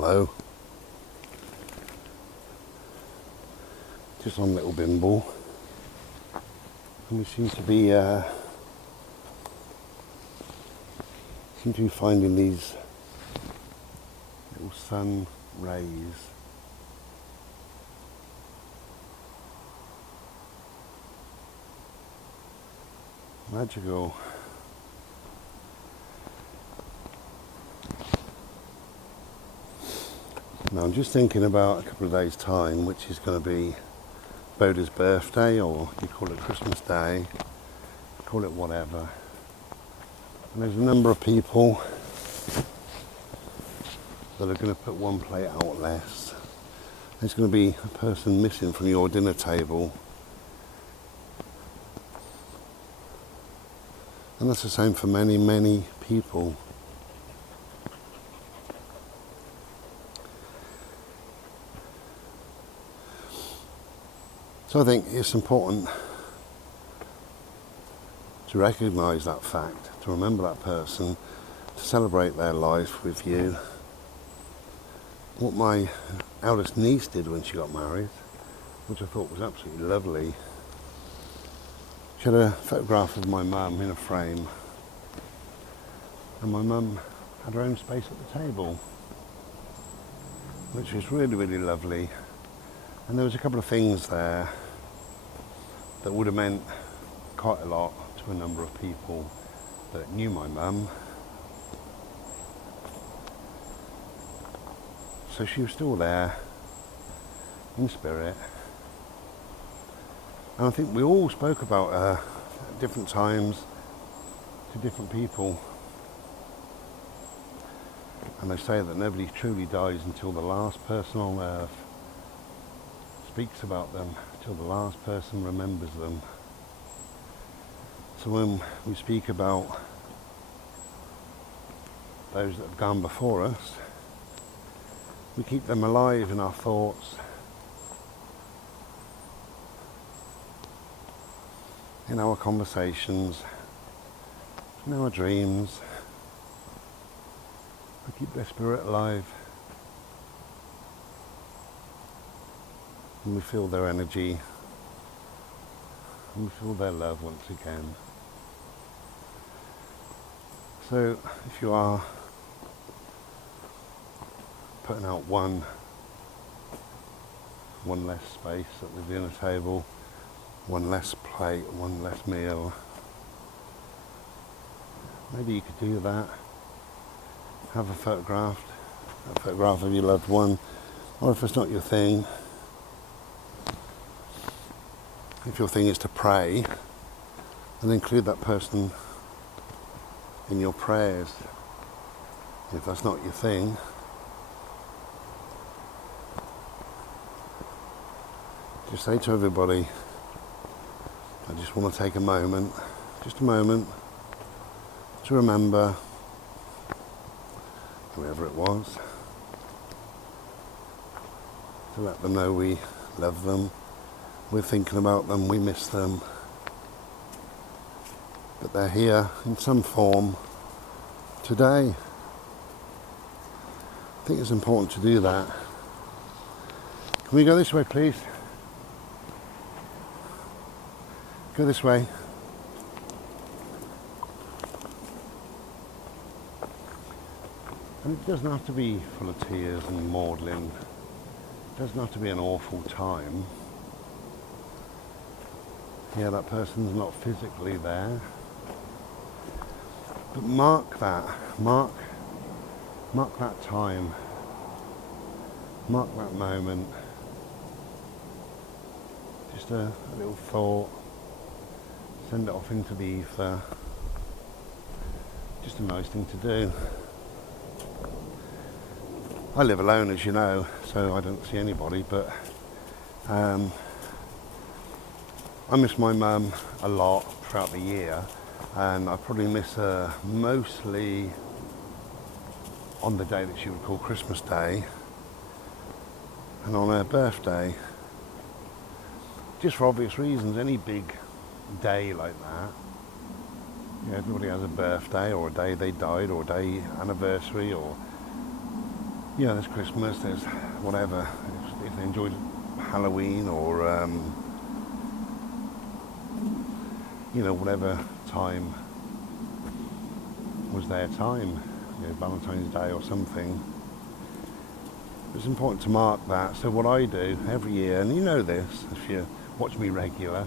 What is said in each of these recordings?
Hello. Just on Little Bimble. And we seem to be finding these little sun rays. Magical. Now I'm just thinking about a couple of days' time, which is going to be Boda's birthday, or you call it Christmas Day, call it whatever. And there's a number of people that are going to put one plate out less. There's going to be a person missing from your dinner table. And that's the same for many, many people. So I think it's important to recognise that fact, to remember that person, to celebrate their life with you. What my eldest niece did when she got married, which I thought was absolutely lovely. She had a photograph of my mum in a frame, and my mum had her own space at the table, which was really, really lovely. And there was a couple of things there that would have meant quite a lot to a number of people that knew my mum. So she was still there in spirit. And I think we all spoke about her at different times to different people. And they say that nobody truly dies until the last person on earth speaks about them, till the last person remembers them. So when we speak about those that have gone before us, we keep them alive in our thoughts, in our conversations, in our dreams. We keep their spirit alive. And we feel their energy, and we feel their love once again. So if you are putting out one less space at the dinner table, one less plate, one less meal, maybe you could do that. Have a photograph of your loved one, or if it's not your thing, if your thing is to pray, then include that person in your prayers. If that's not your thing, just say to everybody, I just want to take a moment, just a moment, to remember whoever it was, to let them know we love them. We're thinking about them, we miss them, but they're here in some form today. I think it's important to do that. Can we go this way, please? Go this way. And it doesn't have to be full of tears and maudlin. It doesn't have to be an awful time. Yeah, that person's not physically there. But mark that. Mark that time. Mark that moment. Just a little thought. Send it off into the ether. Just a nice thing to do. I live alone, as you know, so I don't see anybody, but I miss my mum a lot throughout the year, and I probably miss her mostly on the day that she would call Christmas Day and on her birthday. Just for obvious reasons, any big day like that, you know, everybody has a birthday or a day they died or a day anniversary or there's Christmas, there's whatever. If they enjoyed Halloween or whatever time was their time, Valentine's Day or something. It's important to mark that. So what I do every year, and you know this if you watch me regular,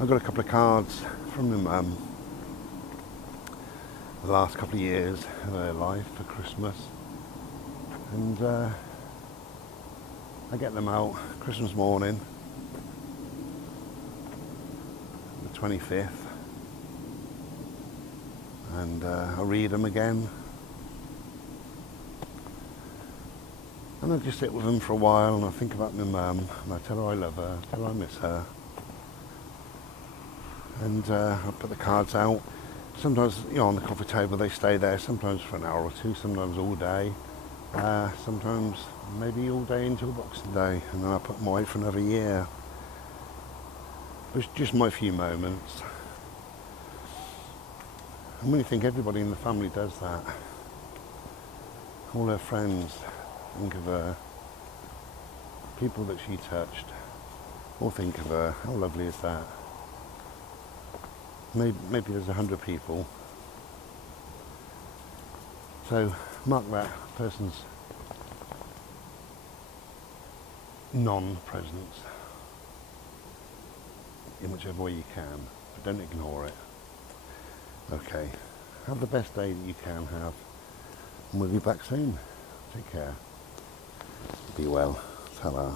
I've got a couple of cards from my mum the last couple of years of her life for Christmas, and I get them out Christmas morning, the 25th, and I read them again, and I just sit with them for a while, and I think about my mum, and I tell her I love her, tell her I miss her, and I put the cards out. Sometimes, on the coffee table they stay there, sometimes for an hour or two, sometimes all day, sometimes maybe all day until Boxing Day, and then I put them away for another year. It's just my few moments. And when you think everybody in the family does that, all her friends think of her, people that she touched, all think of her. How lovely is that? Maybe there's 100 people. So mark that person's non-presence in whichever way you can, but don't ignore it. Okay, have the best day that you can have, and we'll be back soon. Take care. Be well. Ta-ra.